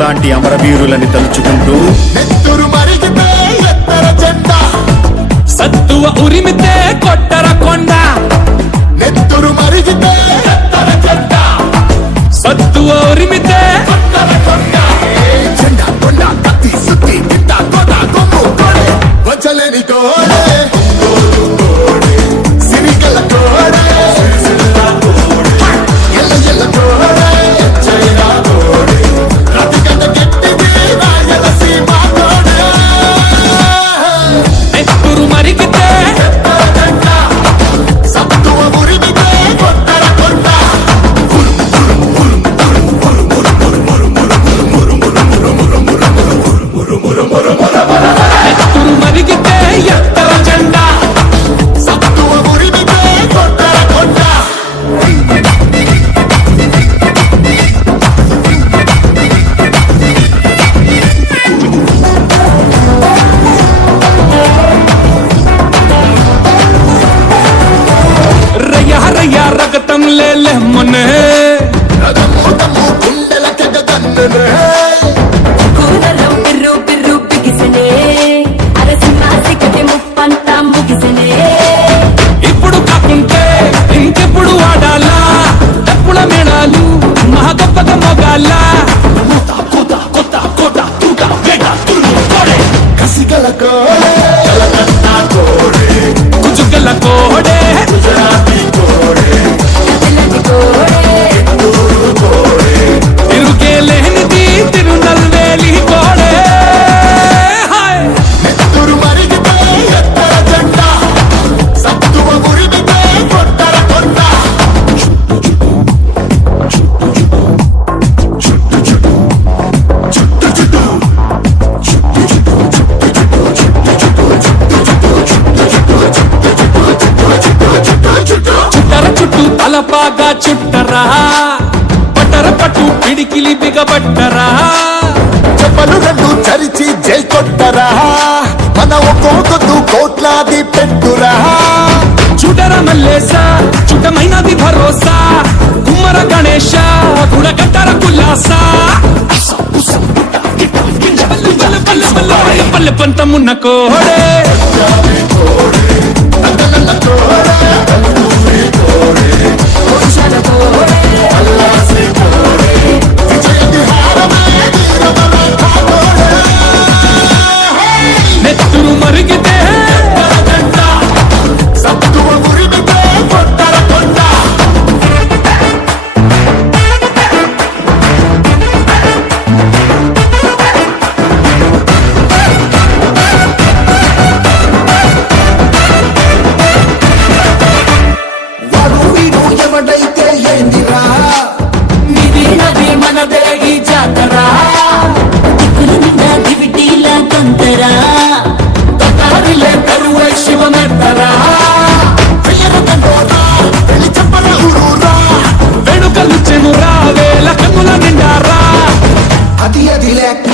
లాంటి అమరవీరులని తలుచుకుంటూ నెత్తురు మరిగితే ఎత్తర జెండా, సత్తువ ఉరిమితే కొట్టర కొండ. నెత్తురు మరిగితే ఎత్తర జెండా, సత్తువ ఉరిమితే కొట్టర కొండ. జెండా కొండ కత్తి సుత్తి గిట్ట కొడ కొమ్ము కొడే వచ్చలేని కోడే, సిరిగల కోడే, ఎల్ల ఎల్ల కోడే, ఎచ్చైన కోడే, రతిగడ్డ గట్టిది రాయలసీమ కోడే. నెత్తురు మరిగితే ఎత్తర జెండా, సత్తువ ఉరిమితే కొట్టర కొండ. నెత్తురు మరిగితే ఎత్తర జెండా. సత్తువ ఉరిమితే కొట్టర కొండ. రయ్య రయ్య రగతం లేలే మొన్నే. రథము తమ్ము గుండెల కెగదన్నునే. కూరలో బిర్రు బిర్రు బిగిసనే అరసింహాసి కటి ముప్పంతా ముగిసనే ఇప్పుడు కాకుంటే ఇంకెప్పుడు ఆడాలా తప్పుల మేళాలు మహా గొప్పగా మొగాల. కసిగల కోడే, కలకత్తా కోడే, కుజుగల కోడే గుజరాతీ కోడే, కదలని కోడే ఊరు కోడే. తిరుగే లేనిది తిరునల్వేలి కోడే. హాయ్ నెత్తురు మరిగితే ఎత్తర జెండా, సత్తువ ఉరిమితే కొట్టర కొండ. చుట్టర చుట్టూ తలపాగా చుట్టరా పట్టర పట్టు పిడికిలి బిగబట్టరా. చెప్పలు రెండు చరిచి జై కొట్టరా, మన ఒక్కొక్కదు కోట్లాది పెట్టురా. చుటర మల్లేస చుటమైనది భరోసా కుమ్మర గణేశ గుడగట్టర కుల్లాస. పల్లె పల్లె పల్లె పల్లె పల్లె పంతమున్న కోడే. నల్ల కోడే, ఊరి కోడే, పురుషాల కోడే అల్లాసి కోడే, విజయ విహారమే వీరమరాఠ కోడే. నెత్తురు మరిగితే ఎత్తర జెండా, సత్తువ ఉరిమితే కొట్టర కొండ. వాడు వీడు ఎవడైతే ఏందిరా, నిధి నది మనదే ఈ జాతర. దిక్కుల నిండా దివిటీల తొందరా తటారిలే కరువై శివమెత్తరా. వెయ్యరకండోరా, వెళ్ళి చెప్పర ఊరూరా. వెనుకలు చెనురా వేల కన్నుల నిండారా. అది లెక్క